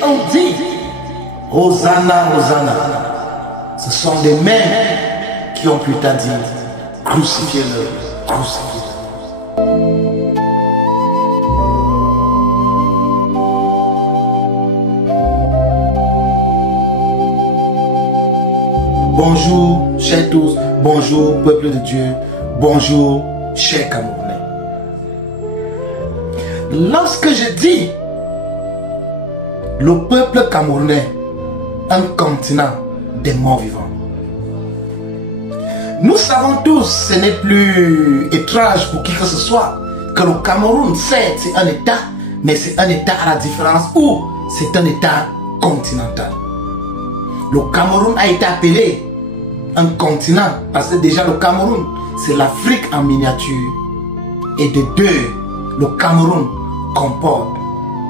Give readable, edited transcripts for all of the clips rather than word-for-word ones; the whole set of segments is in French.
qui ont dit Hosanna, Hosanna, ce sont les mêmes qui ont plus tard dit crucifiez-le, crucifiez-le. Bonjour, chers tous, bonjour, peuple de Dieu, bonjour, chers Camerounais. Lorsque je dis le peuple camerounais, un continent des morts vivants, nous savons tous, ce n'est plus étrange pour qui que ce soit, que le Cameroun, certes, c'est un État, mais c'est un État à la différence où c'est un État continental. Le Cameroun a été appelé un continent parce que déjà le Cameroun, c'est l'Afrique en miniature. Et de deux, le Cameroun comporte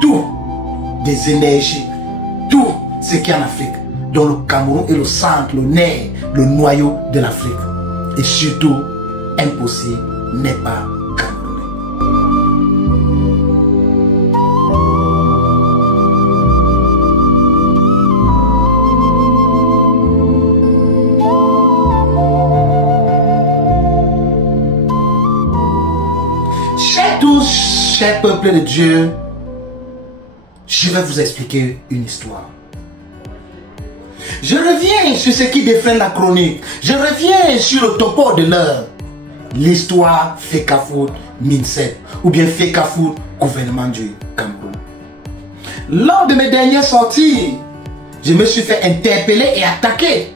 tout des énergies, tout ce qui est en Afrique. Donc le Cameroun est le centre, le nerf, le noyau de l'Afrique. Et surtout, impossible n'est pas camerounais. Chers tous, chers peuples de Dieu, je vais vous expliquer une histoire. Je reviens sur ce qui défend la chronique. Je reviens sur le topo de l'heure. L'histoire Fecafoot Mincet ou bien Fecafoot gouvernement du Cameroun. Lors de mes dernières sorties, je me suis fait interpeller et attaquer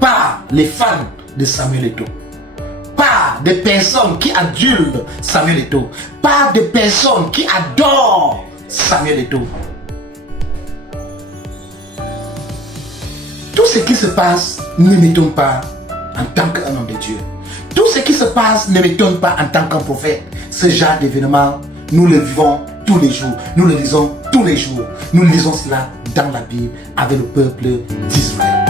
par les fans de Samuel Eto'o, par des personnes qui adulent Samuel Eto'o, par des personnes qui adorent Samuel Eto'o. Tout ce qui se passe ne m'étonne pas en tant qu'un homme de Dieu. Tout ce qui se passe ne m'étonne pas en tant qu'un prophète. Ce genre d'événement, nous le vivons tous les jours. Nous le lisons tous les jours. Nous lisons cela dans la Bible avec le peuple d'Israël.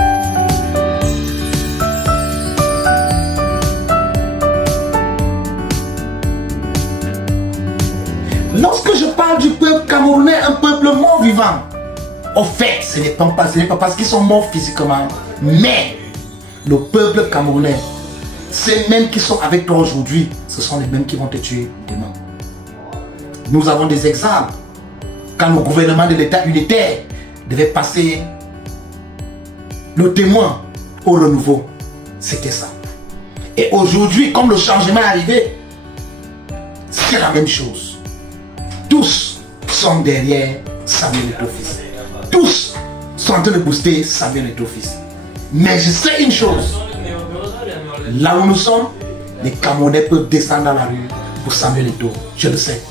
Lorsque je parle du peuple camerounais, un peuple mort vivant, au fait, ce n'est pas parce qu'ils sont morts physiquement, mais le peuple camerounais, ces mêmes qui sont avec toi aujourd'hui, ce sont les mêmes qui vont te tuer demain. Nous avons des exemples. Quand le gouvernement de l'État unitaire devait passer le témoin au renouveau, c'était ça. Et aujourd'hui, comme le changement est arrivé, c'est la même chose. Tous sont derrière Samuel Eto'o fils. Tous sont en train de booster Samuel Eto'o fils. Mais je sais une chose. Là où nous sommes, les Camerounais peuvent descendre dans la rue pour Samuel Eto'o. Je le sais.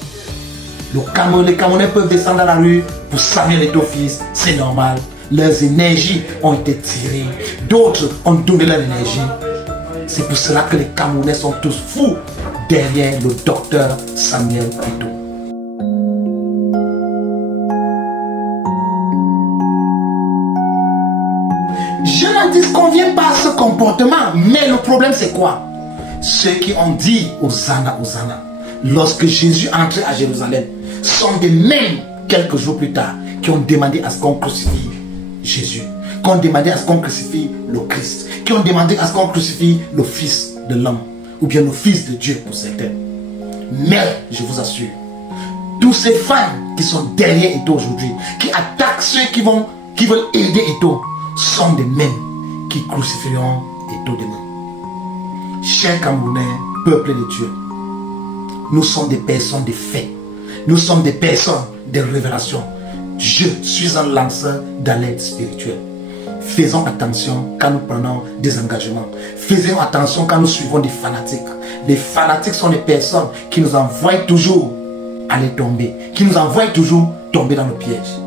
Les Camerounais peuvent descendre dans la rue pour Samuel Eto'o fils. C'est normal. Leurs énergies ont été tirées. D'autres ont donné leur énergie. C'est pour cela que les Camerounais sont tous fous derrière le docteur Samuel Eto'o. Je ne disconviens pas à ce comportement, mais le problème c'est quoi? Ceux qui ont dit Hosanna, Hosanna, lorsque Jésus entrait à Jérusalem, sont des mêmes, quelques jours plus tard, qui ont demandé à ce qu'on crucifie Jésus, qui ont demandé à ce qu'on crucifie le Christ, qui ont demandé à ce qu'on crucifie le Fils de l'homme, ou bien le Fils de Dieu pour certains. Mais, je vous assure, tous ces fans qui sont derrière Eto'o aujourd'hui, qui attaquent ceux qui veulent aider Eto'o, sont des mêmes qui crucifieront Eto'o demain. Chers Camerounais, peuple de Dieu, nous sommes des personnes de fait. Nous sommes des personnes de révélation. Je suis un lanceur d'alerte spirituelle. Faisons attention quand nous prenons des engagements. Faisons attention quand nous suivons des fanatiques. Les fanatiques sont des personnes qui nous envoient toujours aller tomber, qui nous envoient toujours tomber dans le piège.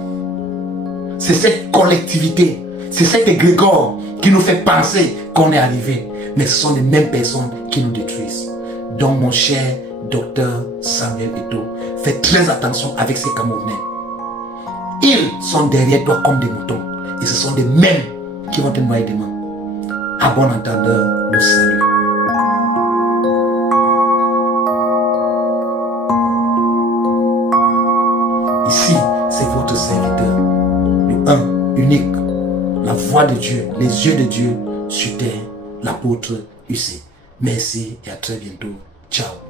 C'est cette collectivité, c'est cet égrégore qui nous fait penser qu'on est arrivé. Mais ce sont les mêmes personnes qui nous détruisent. Donc mon cher docteur Samuel Eto'o, fais très attention avec ces Camerounais. Ils sont derrière toi comme des moutons. Et ce sont les mêmes qui vont te noyer demain. À bon entendeur, le salut. Ici, c'est votre serviteur, un, unique, la voix de Dieu, les yeux de Dieu sur terre, l'apôtre UC. Merci et à très bientôt. Ciao.